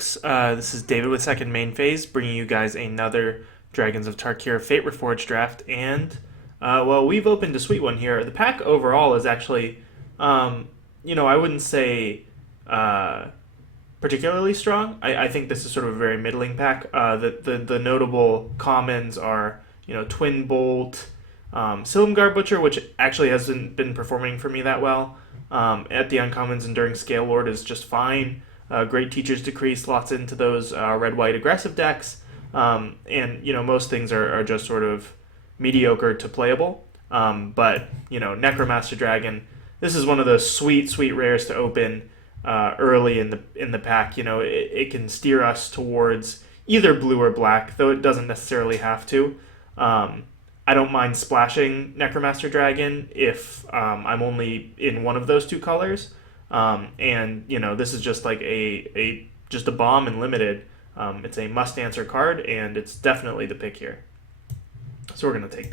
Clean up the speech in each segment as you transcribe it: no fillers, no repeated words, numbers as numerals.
folks. This is David with Second Main Phase, bringing you guys another Dragons of Tarkir Fate Reforged draft. And, well, we've opened a sweet one here. The pack overall is actually, I wouldn't say particularly strong. I think this is sort of a very middling pack. The notable commons are, Twin Bolt, Silumgar Butcher, which actually hasn't been performing for me that well. At the uncommons, Enduring Scale Lord is just fine. Great Teacher's Decree slots into those red-white aggressive decks. And, most things are just sort of mediocre to playable. But, Necromaster Dragon, this is one of those sweet, sweet rares to open early in the pack. It can steer us towards either blue or black, though it doesn't necessarily have to. I don't mind splashing Necromaster Dragon if I'm only in one of those two colors. And this is just like a bomb and limited. It's a must answer card, and it's definitely the pick here. So we're gonna take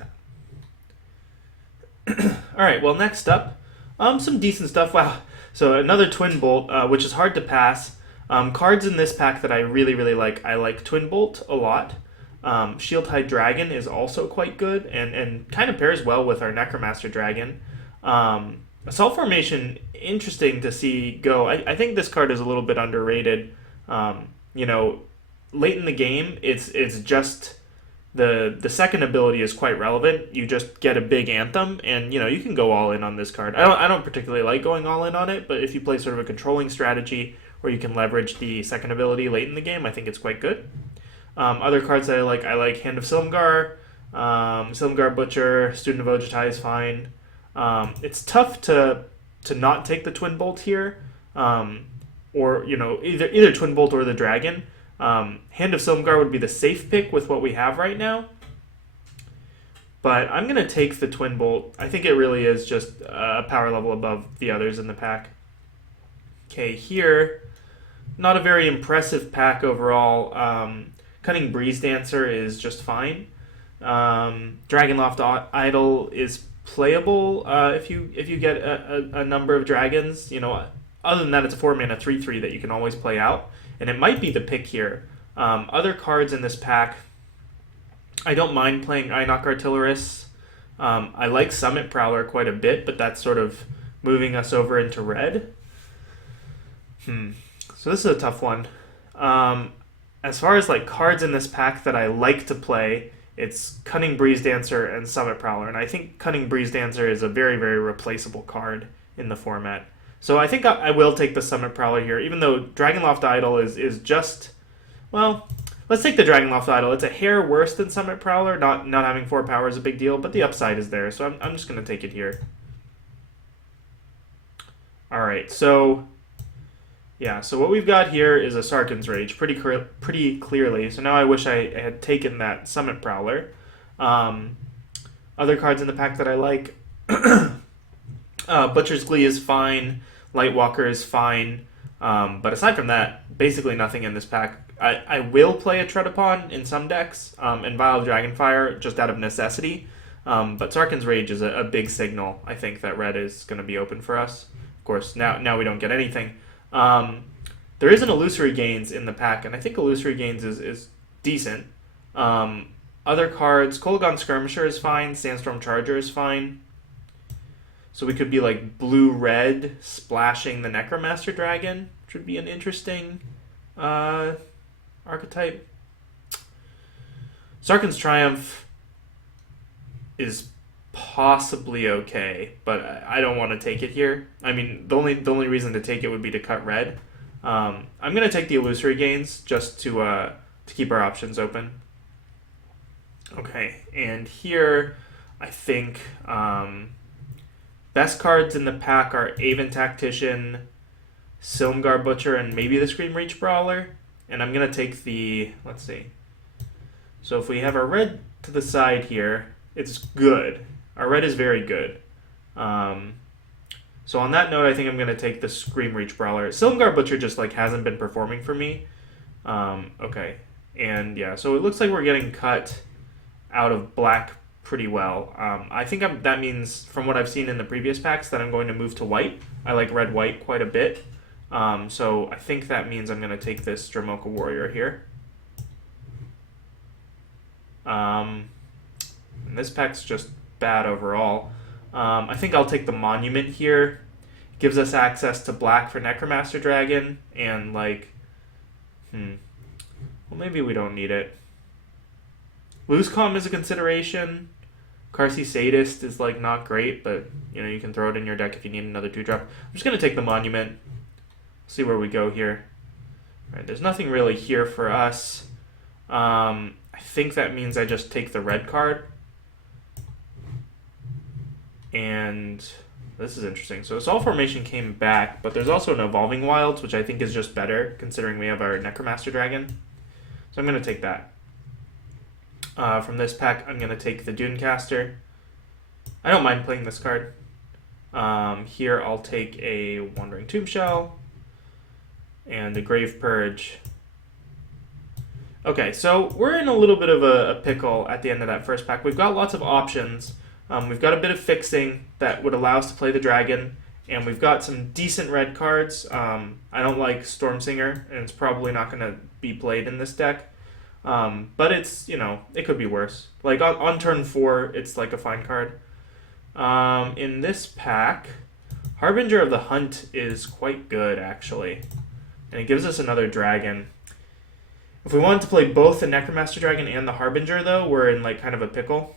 that. All right. Well, next up, some decent stuff. Wow. So another Twin Bolt, which is hard to pass. Cards in this pack that I really, really like. I like Twin Bolt a lot. Shieldtide Dragon is also quite good and kind of pairs well with our Necromaster Dragon. Assault Formation, interesting to see go. I think this card is a little bit underrated. Late in the game, it's just the second ability is quite relevant. You just get a big Anthem, and you can go all in on this card. I don't particularly like going all in on it, but if you play sort of a controlling strategy where you can leverage the second ability late in the game, I think it's quite good. Other cards that I like Hand of Silumgar, Silumgar Butcher, Student of Ojutai is fine. It's tough to not take the Twin Bolt here, or either Twin Bolt or the Dragon. Hand of Silumgar would be the safe pick with what we have right now, but I'm gonna take the Twin Bolt. I think it really is just a power level above the others in the pack. Okay, here, not a very impressive pack overall. Cunning Breeze Dancer is just fine. Dragonloft Idol is playable if you get a number of dragons. Other than that, it's a 4-mana 3/3 that you can always play out, and it might be the pick here. Other cards in this pack, I don't mind playing Einok Artillerist. I like Summit Prowler quite a bit, but that's sort of moving us over into red. So this is a tough one. As far as cards in this pack that I like to play, it's Cunning Breeze Dancer and Summit Prowler, and I think Cunning Breeze Dancer is a very, very replaceable card in the format. So I think I will take the Summit Prowler here, even though Dragonloft Idol is just, well, let's take the Dragonloft Idol. It's a hair worse than Summit Prowler. Not having 4 power is a big deal, but the upside is there, so I'm just going to take it here. All right, so what we've got here is a Sarkhan's Rage, pretty clearly. So now I wish I had taken that Summit Prowler. Other cards in the pack that I like, Butcher's Glee is fine, Lightwalker is fine, but aside from that, basically nothing in this pack. I will play a Tredapon in some decks, and Vial of Dragonfire just out of necessity, but Sarkhan's Rage is a big signal, I think, that red is going to be open for us. Of course, now we don't get anything. There is an Illusory Gains in the pack, and I think Illusory Gains is decent. Other cards, Kolaghan Skirmisher is fine, Sandstorm Charger is fine. So we could be blue-red splashing the Necromaster Dragon, which would be an interesting archetype. Sarkhan's Triumph is possibly okay, but I don't want to take it here. I mean, the only reason to take it would be to cut red. I'm going to take the Illusory Gains just to keep our options open. Okay, and here I think best cards in the pack are Aven Tactician, Silumgar Butcher, and maybe the Scream Reach Brawler. And I'm going to take the, let's see. So if we have our red to the side here, it's good. Our red is very good. So on that note, I think I'm going to take the Scream Reach Brawler. Silumgar Butcher just hasn't been performing for me. Okay. And yeah, so it looks like we're getting cut out of black pretty well. I think that means, from what I've seen in the previous packs, that I'm going to move to white. I like red-white quite a bit. So I think that means I'm going to take this Dramoka Warrior here. And this pack's just bad overall. I think I'll take the Monument here. Gives us access to black for Necromaster Dragon, and like, well, maybe we don't need it. Lose Calm is a consideration. Karsi Sadist is like not great, but you know you can throw it in your deck if you need another 2-drop. I'm just gonna take the Monument. See where we go here. All right, there's nothing really here for us. I think that means I just take the red card. And this is interesting. So Assault Formation came back, but there's also an Evolving Wilds, which I think is just better, considering we have our Necromaster Dragon. So I'm going to take that. From this pack, I'm going to take the Dunecaster. I don't mind playing this card. Here I'll take a Wandering Tomb Shell and a Grave Purge. Okay, so we're in a little bit of a pickle at the end of that first pack. We've got lots of options. We've got a bit of fixing that would allow us to play the dragon, and we've got some decent red cards. I don't like Stormsinger, and it's probably not going to be played in this deck. But it's, you know, it could be worse. Like on turn 4, it's like a fine card. In this pack, Harbinger of the Hunt is quite good, actually. And it gives us another dragon. If we wanted to play both the Necromaster Dragon and the Harbinger, though, we're in like kind of a pickle.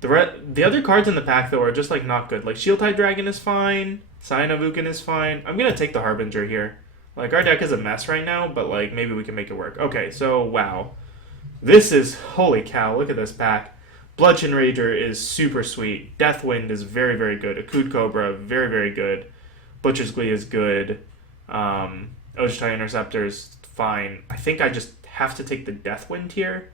The other cards in the pack, though, are just, like, not good. Like, Shieldtide Dragon is fine. Scion of Ukin is fine. I'm going to take the Harbinger here. Like, our deck is a mess right now, but, like, maybe we can make it work. Okay, so, wow. This is... Holy cow, look at this pack. Bludgeon Rager is super sweet. Deathwind is very, very good. Akud Cobra, very, very good. Butcher's Glee is good. Ojutai Interceptor is fine. I think I just have to take the Deathwind here.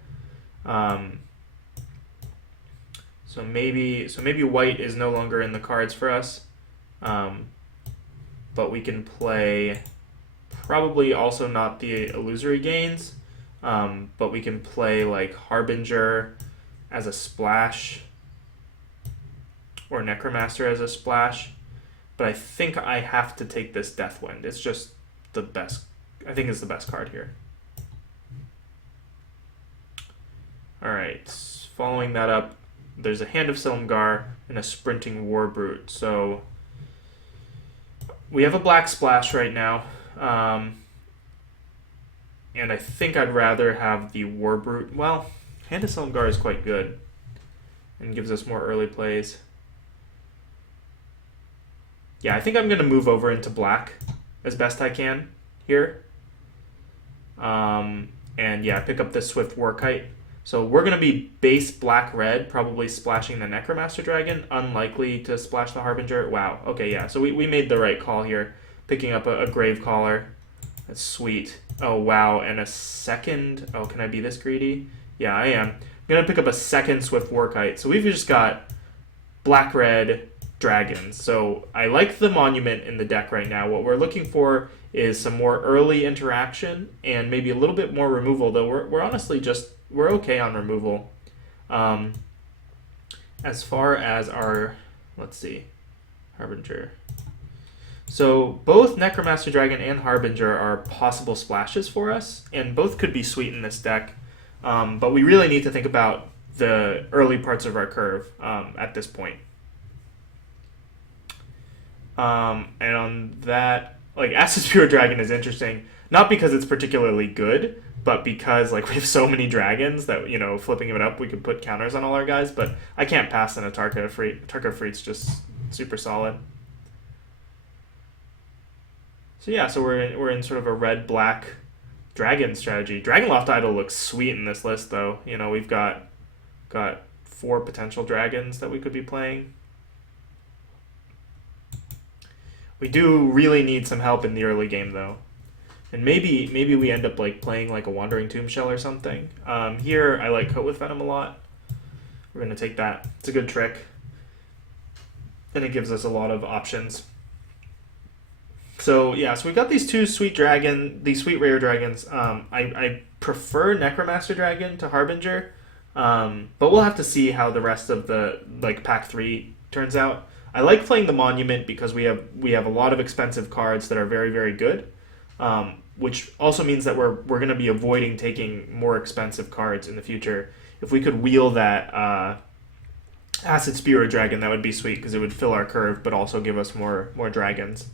So maybe white is no longer in the cards for us, but we can play probably also not the Illusory Gains, but we can play like Harbinger as a splash or Necromaster as a splash. But I think I have to take this Deathwind. It's just the best. I think it's the best card here. All right, following that up. There's a Hand of Silumgar and a Sprinting Warbrute. So we have a black splash right now. And I think I'd rather have the Warbrute. Well, Hand of Silumgar is quite good and gives us more early plays. Yeah, I think I'm going to move over into black as best I can here. And yeah, pick up this Swift Warkite. So we're going to be base black-red, probably splashing the Necromaster Dragon. Unlikely to splash the Harbinger. Wow. Okay, yeah. So we made the right call here. Picking up a Gravecaller. That's sweet. Oh, wow. And a second... Oh, can I be this greedy? Yeah, I am. I'm going to pick up a second Swift Warkite. So we've just got black-red dragons. So I like the Monument in the deck right now. What we're looking for is some more early interaction and maybe a little bit more removal, though we're honestly just... We're okay on removal. As far as our, let's see, Harbinger. So both Necromaster Dragon and Harbinger are possible splashes for us, and both could be sweet in this deck. But we really need to think about the early parts of our curve at this point. And on that, like, Acid Pure Dragon is interesting, not because it's particularly good, but because like we have so many dragons that, you know, flipping it up, we could put counters on all our guys. But I can't pass on a Tarka Freet. Tarka Freet's just super solid. So yeah, so we're in sort of a red-black dragon strategy. Dragonloft Idol looks sweet in this list, though. You know, we've got 4 potential dragons that we could be playing. We do really need some help in the early game, though. And maybe we end up like playing like a Wandering Tomb Shell or something. Here, I like Coat with Venom a lot. We're going to take that. It's a good trick. And it gives us a lot of options. So, yeah, so we've got these two these sweet rare dragons. I prefer Necromaster Dragon to Harbinger. But we'll have to see how the rest of the like pack 3 turns out. I like playing the Monument because we have a lot of expensive cards that are very, very good, which also means that we're going to be avoiding taking more expensive cards in the future. If we could wheel that Acid Spear Dragon, that would be sweet because it would fill our curve, but also give us more dragons.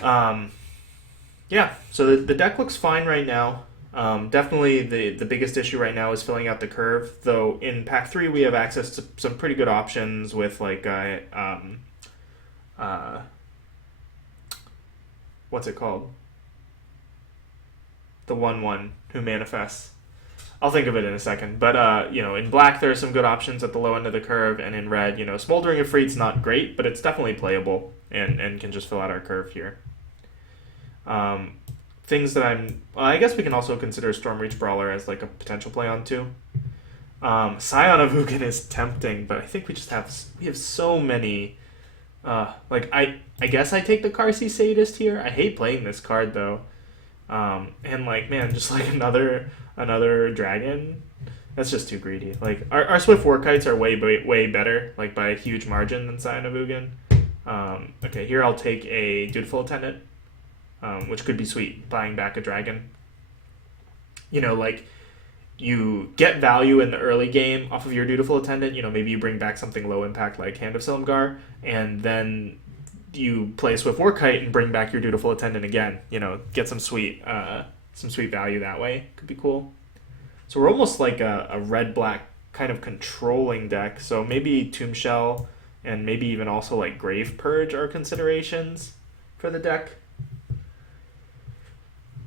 Yeah, so the deck looks fine right now. Definitely the biggest issue right now is filling out the curve, though in Pack 3 we have access to some pretty good options with like what's it called? The 1/1 who manifests. I'll think of it in a second. But in black there are some good options at the low end of the curve, and in red, Smoldering Efreet's not great, but it's definitely playable and can just fill out our curve here. Things that I guess we can also consider Stormreach Brawler as like a potential play on too. Scion of Ugin is tempting, but I think we have so many. I guess I take the Karsi Sadist here. I hate playing this card though, and like man, just like another dragon. That's just too greedy. Like our Swift Warkites are way better, like by a huge margin than Scion of Ugin. Okay, here I'll take a Dutiful Attendant. Which could be sweet, buying back a dragon. Like you get value in the early game off of your Dutiful Attendant. Maybe you bring back something low impact like Hand of Silumgar, and then you play Swift Warkite and bring back your Dutiful Attendant again. Get some sweet value that way. Could be cool. So we're almost like a red-black kind of controlling deck. So maybe Tomb Shell and maybe even also like Grave Purge are considerations for the deck.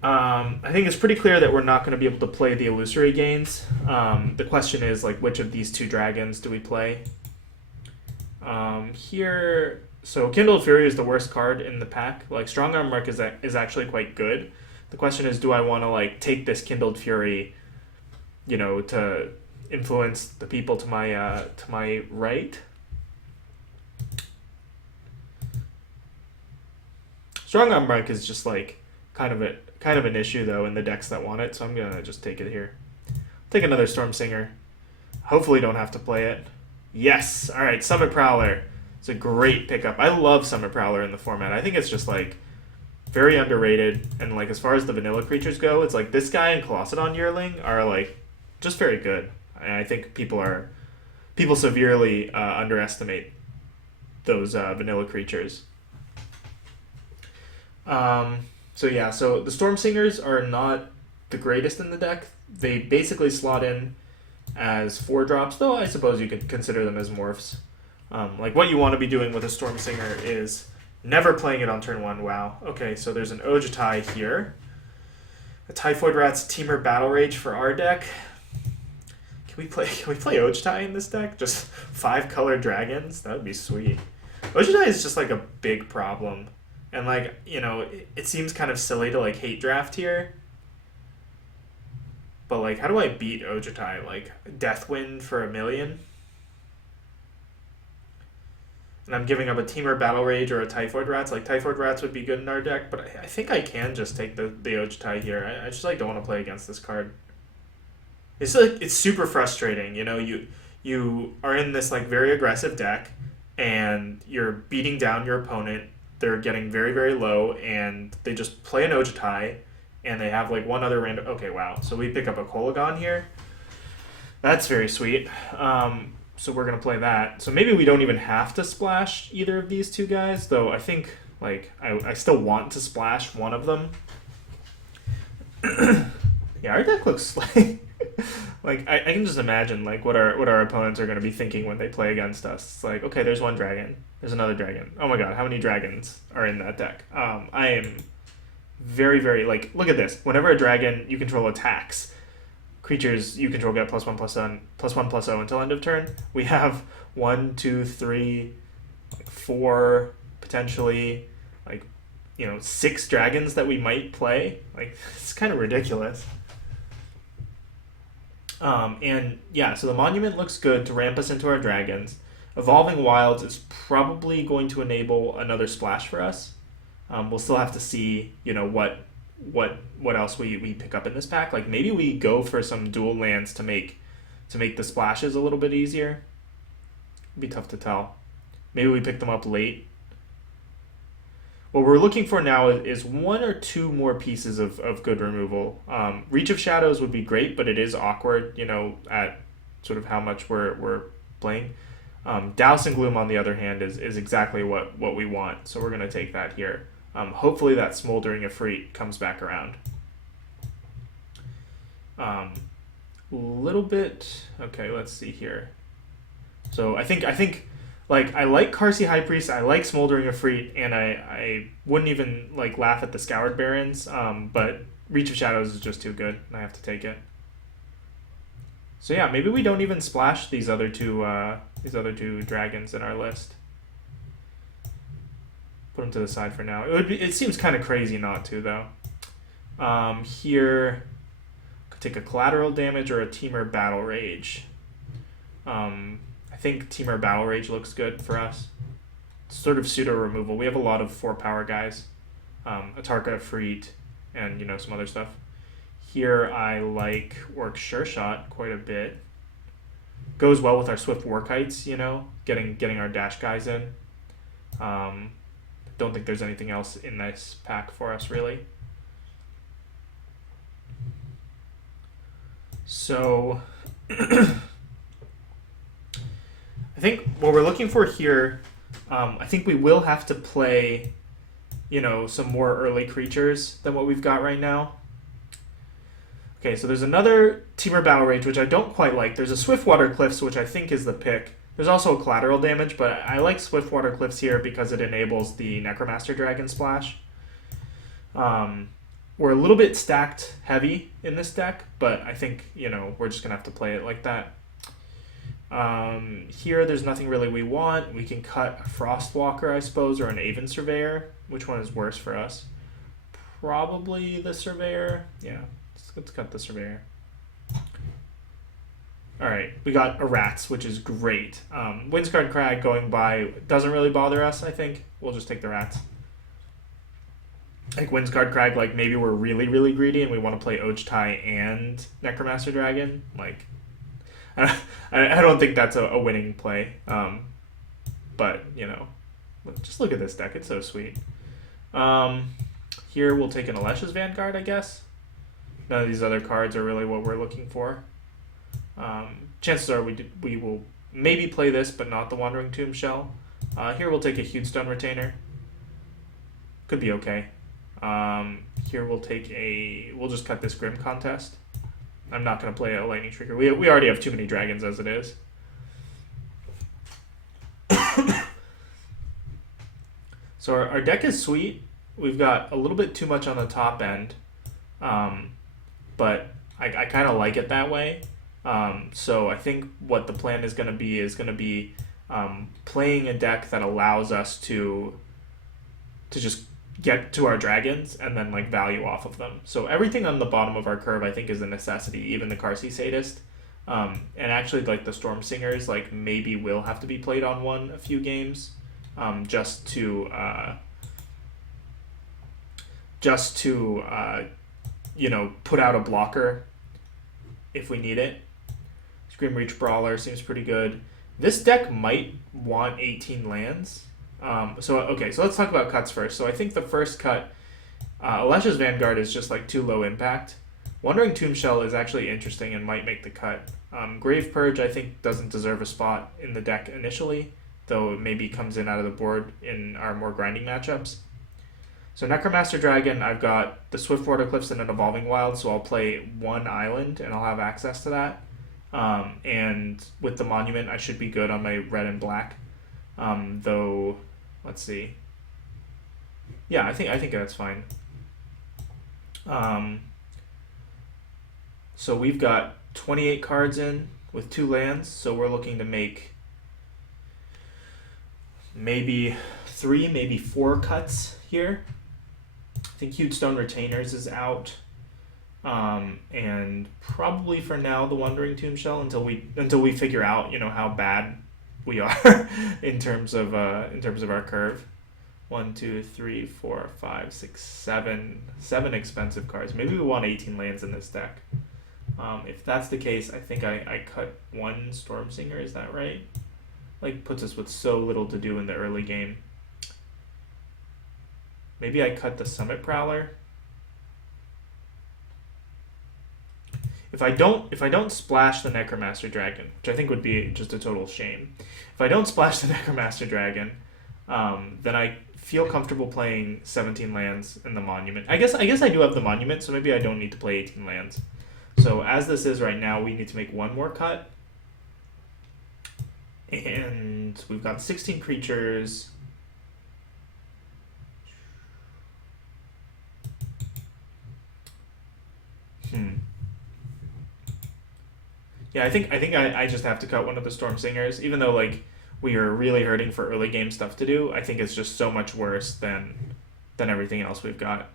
I think it's pretty clear that we're not going to be able to play the Illusory Gains. The question is, like, which of these two dragons do we play? Here, so Kindled Fury is the worst card in the pack. Like, Strong Arm Mark is actually quite good. The question is, do I want to, like, take this Kindled Fury, to influence the people to my right? Strong Arm Mark is just, like, kind of an issue though in the decks that want it, so I'm gonna just take it here. Take another Storm Singer. Hopefully don't have to play it. Yes! Alright, Summit Prowler. It's a great pickup. I love Summit Prowler in the format. I think it's just like very underrated, and like as far as the vanilla creatures go, it's like this guy and Colossedon Yearling are like just very good. And I think people severely underestimate those vanilla creatures. So yeah, so the Storm Singers are not the greatest in the deck. They basically slot in as 4-drops, though I suppose you could consider them as morphs. Like what you want to be doing with a Storm Singer is never playing it on turn 1. Wow. Okay, so there's an Ojutai here. A Typhoid Rat's Teamer Battle Rage for our deck. Can we play Ojutai in this deck? Just 5-color dragons? That would be sweet. Ojutai is just like a big problem. And like, it seems kind of silly to like hate draft here. But like, how do I beat Ojutai? Like, Deathwind for 1,000,000? And I'm giving up a Teamer Battle Rage or a Typhoid Rats. Like, Typhoid Rats would be good in our deck, but I think I can just take the Ojutai here. I just like don't want to play against this card. It's like, it's super frustrating, you are in this like very aggressive deck and you're beating down your opponent. They're getting very, very low, and they just play an Ojutai, and they have like one other random. Okay, wow. So we pick up a Kolagon here. That's very sweet. So we're gonna play that. So maybe we don't even have to splash either of these two guys, though. I think like I still want to splash one of them. Yeah, our deck looks like I can just imagine like what our opponents are gonna be thinking when they play against us. It's like, okay, there's one dragon. There's another dragon. Oh my god, how many dragons are in that deck? I am very, very, like, look at this. Whenever a dragon you control attacks, creatures you control get +1/+0 until end of turn. We have 1, 2, 3, like 4, potentially, like, 6 dragons that we might play. Like, it's kind of ridiculous. And yeah, so the Monument looks good to ramp us into our dragons. Evolving Wilds is probably going to enable another splash for us. We'll still have to see, what else we pick up in this pack. Like maybe we go for some dual lands to make the splashes a little bit easier. It'd be tough to tell. Maybe we pick them up late. What we're looking for now is one or two more pieces of good removal. Reach of Shadows would be great, but it is awkward, at sort of how much we're playing. Douse and Gloom, on the other hand, is exactly what we want, so we're going to take that here. Hopefully that Smoldering Efreet comes back around. Little bit... Okay, let's see here. So I think like, I like Karsi High Priest, I like Smoldering Efreet, and I wouldn't even, like, laugh at the Scoured Barons, but Reach of Shadows is just too good, and I have to take it. So yeah, maybe we don't even splash these other two dragons in our list. Put them to the side for now. It seems kind of crazy not to, though. Here, could take a Collateral Damage or a Temur Battle Rage. I think Temur Battle Rage looks good for us. It's sort of pseudo removal. We have a lot of 4-power guys. Atarka, Efreet, and some other stuff. Here I like Orc Sure Shot quite a bit. Goes well with our Swift Warkites, getting our dash guys in. Don't think there's anything else in this pack for us, really. So I think what we're looking for here, I think we will have to play, some more early creatures than what we've got right now. Okay, so there's another Temur Battle Rage, which I don't quite like. There's a Swiftwater Cliffs, which I think is the pick. There's also a Collateral Damage, but I like Swiftwater Cliffs here because it enables the Necromaster Dragon Splash. We're a little bit stacked heavy in this deck, but I think, we're just going to have to play it like that. Here, there's nothing really we want. We can cut a Frostwalker, I suppose, or an Aven Surveyor. Which one is worse for us? Probably the Surveyor. Yeah, let's cut the Surveyor. Alright, we got a Rats, which is great. Windscarred Crag going by doesn't really bother us, I think. We'll just take the Rats. Like Windscarred Crag, like maybe we're really, really greedy and we want to play Ojtai and Necromaster Dragon. Like, I don't think that's a winning play. But, just look at this deck. It's so sweet. Here we'll take an Alesha's Vanguard, I guess. None of these other cards are really what we're looking for. Chances are we will maybe play this, but not the Wandering Tomb Shell. Here we'll take a Hewstone Retainer. Could be okay. Here we'll just cut this Grim Contest. I'm not going to play a Lightning Trigger. We already have too many dragons as it is. So our deck is sweet. We've got a little bit too much on the top end. But I kind of like it that way. So I think what the plan is going to be playing a deck that allows us to just get to our dragons and then like value off of them. So everything on the bottom of our curve I think is a necessity, even the Karsi Sadist. And actually like the Storm Singers like maybe will have to be played on one a few games just to put out a blocker if we need it. Scream Reach Brawler seems pretty good. This deck might want 18 lands. So let's talk about cuts first. So I think the first cut, Alesha's Vanguard is just like too low impact. Wandering Tomb Shell is actually interesting and might make the cut. Grave Purge I think doesn't deserve a spot in the deck initially, though it maybe comes in out of the board in our more grinding matchups. So Necromaster Dragon, I've got the Swiftwater Cliffs and an Evolving Wild, so I'll play one island and I'll have access to that. And with the Monument, I should be good on my red and black. Though, let's see. Yeah, I think that's fine. So we've got 28 cards in with 2 lands, so we're looking to make maybe 3, maybe 4 cuts here. I think Hewstone Retainers is out. And probably for now the Wandering Tomb Shell until we figure out how bad we are in terms of our curve. 1, 2, 3, 4, 5, 6, 7 expensive cards. Maybe we want 18 lands in this deck. If that's the case, I think I cut 1 Storm Singer. Is that right? like puts us with so little to do in the early game. Maybe I cut the Summit Prowler. If I don't splash the Necromaster Dragon, which I think would be just a total shame. If I don't splash the Necromaster Dragon, then I feel comfortable playing 17 lands in the Monument. I guess I do have the Monument, so maybe I don't need to play 18 lands. So as this is right now, we need to make one more cut. And we've got 16 creatures. Yeah, I think I just have to cut one of the Storm Singers, even though like we are really hurting for early game stuff to do. I think it's just so much worse than everything else we've got.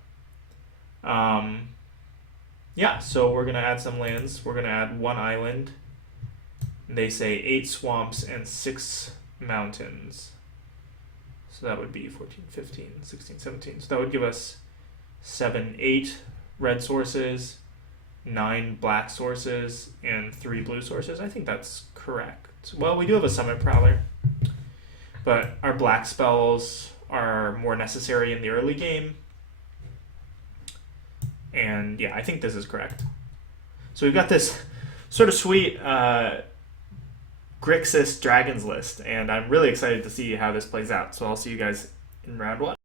Yeah, so we're gonna add some lands. We're gonna add 1 island. They say 8 swamps and 6 mountains. So that would be 14, 15, 16, 17. So that would give us 7, 8 red sources, 9 black sources, and 3 blue sources. I think that's correct. Well, we do have a Summit Prowler, but our black spells are more necessary in the early game. And yeah, I think this is correct. So we've got this sort of sweet Grixis Dragons list, and I'm really excited to see how this plays out. So I'll see you guys in round 1.